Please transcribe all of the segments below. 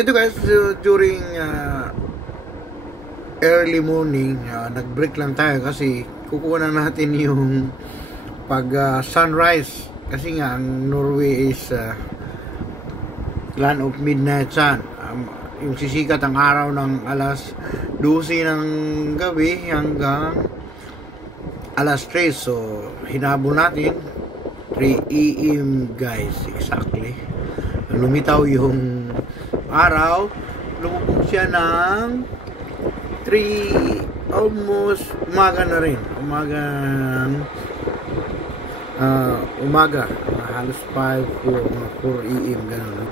Ito guys, during early morning, nag-break lang tayo kasi kukuha na natin yung sunrise. Kasi nga, ang Norway is land of midnight sun. Yung sisikat ang araw ng alas 12 ng gabi hanggang alas 3. So, hinabol natin 3 AM guys, exactly. Lumitaw yung araw, lumubog siya ng 3, almost umaga na rin. Umaga, halos 5, 4 AM, gano'n.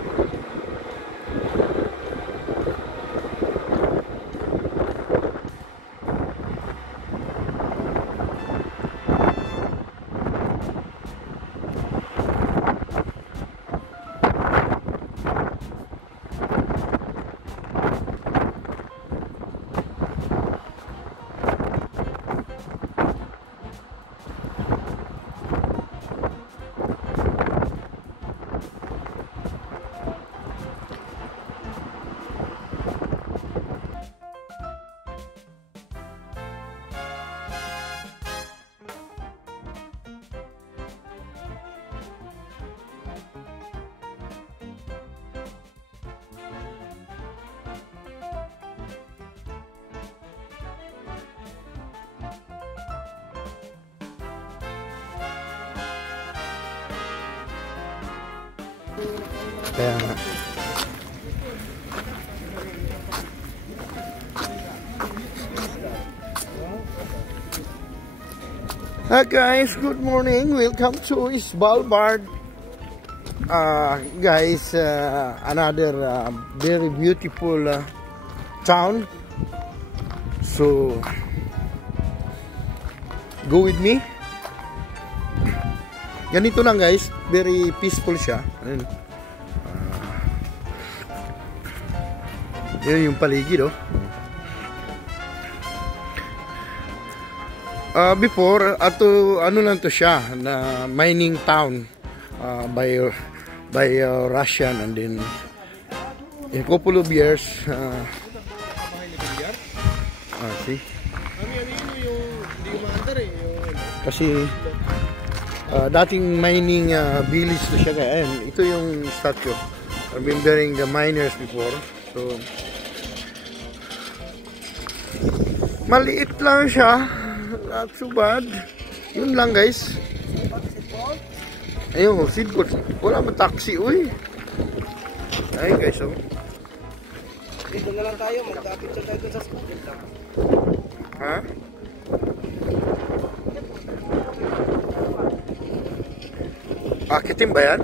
Kaya nga. Hi guys, good morning. Welcome to Svalbard. Guys, another very beautiful town. So go with me. Ganito lang guys, very peaceful siya. Yan yung paligid, oh. Before, ano lang to siya, na mining town by Russian, and then in a couple of years, see? Kasi dating mining village to siya, kaya ito yung statue. I've been burying the miners before, so maliit lang siya, not so bad. Yun lang guys. Ayun, seatboat. Wala mo taxi, uy. Ayun guys, oh. Dito na lang tayo, magkapicture tayo sa scooter lang. Ha? Akitin ba yan?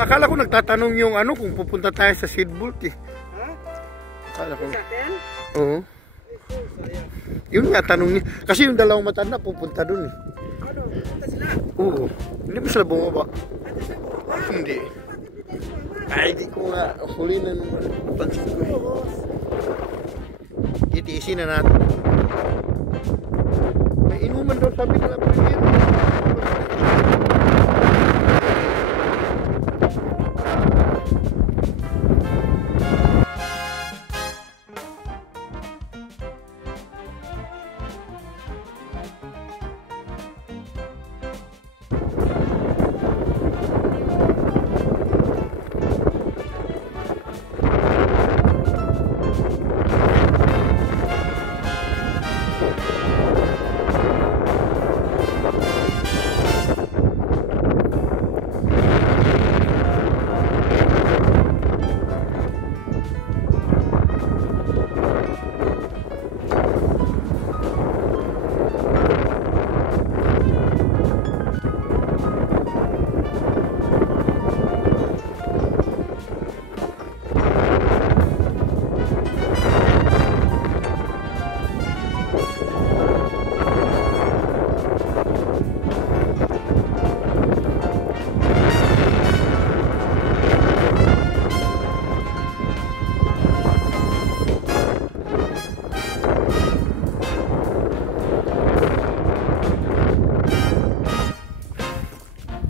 Akala ko nagtatanong yung ano kung pupunta tayo sa Seedbolt eh. Ha? Akala ko. Sa atin? Oo. Yun nga tanong niya. Kasi yung dalawang matanda pupunta dun eh. Ano? Pupunta sila? Oo. Hindi ba sila bumaba? Ate sila bumaba? Hindi. Ay, di ko nga. Huli na naman. Pansin ko eh. Itiisin na natin. May inuman daw sabi nila.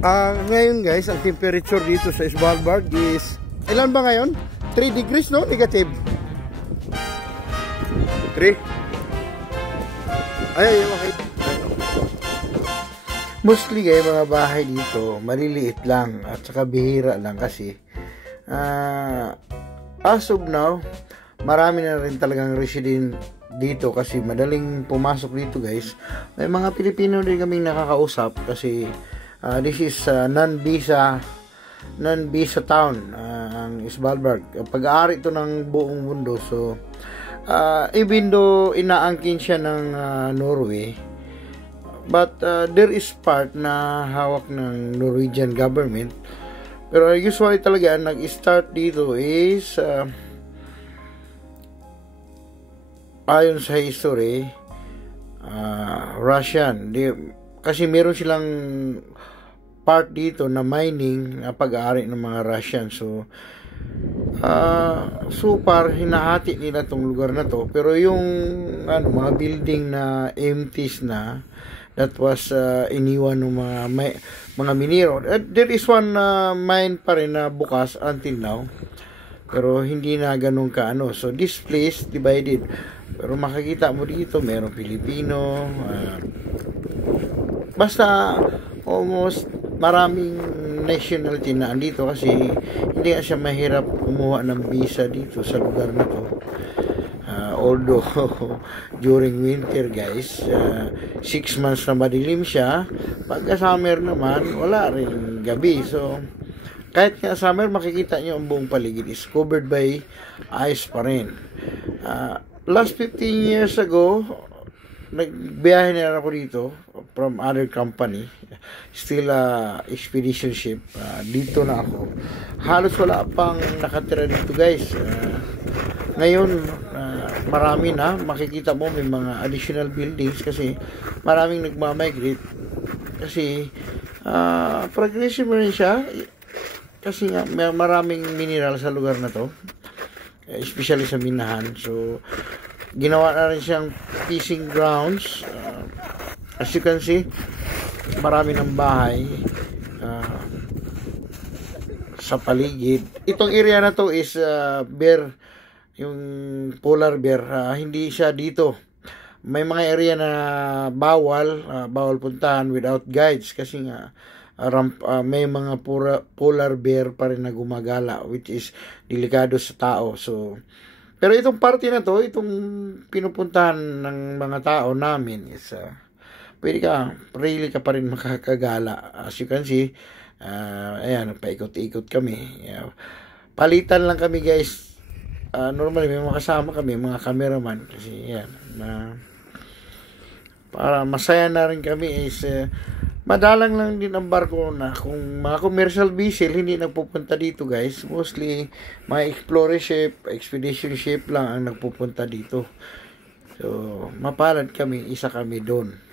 Ngayon guys, ang temperature dito sa Svalbard is, ilan ba ngayon? 3 degrees, no? Negative 3. Ay, okay. Mostly guys, mga bahay dito maliliit lang at saka bihira lang kasi as of now marami na rin talagang resident dito kasi madaling pumasok dito guys. May mga Pilipino din kaming nakakausap kasi this is non-visa town, ang Svalbard. Pag-aari ito ng buong mundo. So even though inaangkin siya ng Norway, but there is part na hawak ng Norwegian government. Pero usually talaga nag-start dito is ayon sa history, Russian. Kasi meron silang part dito na mining na pag-aari ng mga Russian. So far hinahati nila tong lugar na to, pero yung mga building na empties na, that was iniwan ng mga minero. There is one mine pa rin na bukas until now, pero hindi na ganun kaano. So this place divided, pero makikita mo dito merong Pilipino, basta almost maraming nationality na andito kasi hindi nga siya mahirap kumuha ng visa dito sa lugar na to. Although during winter guys, 6 months na madilim siya, pagka summer naman wala rin gabi. So kahit nga summer, makikita nyo ang buong paligid is covered by ice pa rin. Last 15 years ago, nagbiyahe na ako dito from other company, still expedition ship. Dito na ako. Halos wala pang nakatira dito guys. Ngayon, marami na. Makikita mo may mga additional buildings kasi maraming nagmamigrate. Kasi progressive rin siya. Kasi nga may maraming mineral sa lugar na to, especially sa minahan. So ginawa na rin siyang fishing grounds. As you can see, marami ng bahay sa paligid. Itong area na to is bear, yung polar bear. Hindi siya dito. May mga area na bawal puntahan without guides kasi nga may mga polar bear pa rin na gumagala, which is delikado sa tao. So pero itong party na to, itong pinupuntahan ng mga tao namin is pwede ka, really ka pa rin makakagala. As you can see, ayan, paikot-ikot kami. Palitan lang kami guys. Normally may mga kasama kami, mga cameraman, kasi yan, para masaya na rin kami is madalang lang din ang barko na. Kung mga commercial vessel hindi nagpupunta dito guys, mostly mga explorer ship, expedition ship lang ang nagpupunta dito. So mapalad kami, isa kami doon.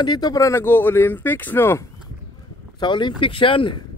Dito para nag-o-Olympics, no? Sa Olympics yan.